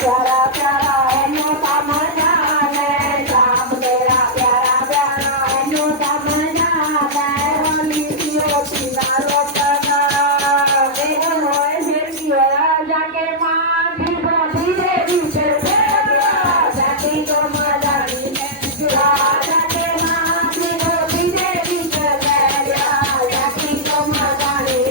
प्यारा प्यारा एनो समझावे श्याम तेरा प्यारा प्यारा एनो समझावे होली सियो सीना लोकना देखो होए फिर जाके मां भी बड़ी देवी से जाती तो मदारी जाके मां भी बड़ी देवी से जाती तो मदारी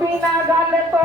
बिना गल तो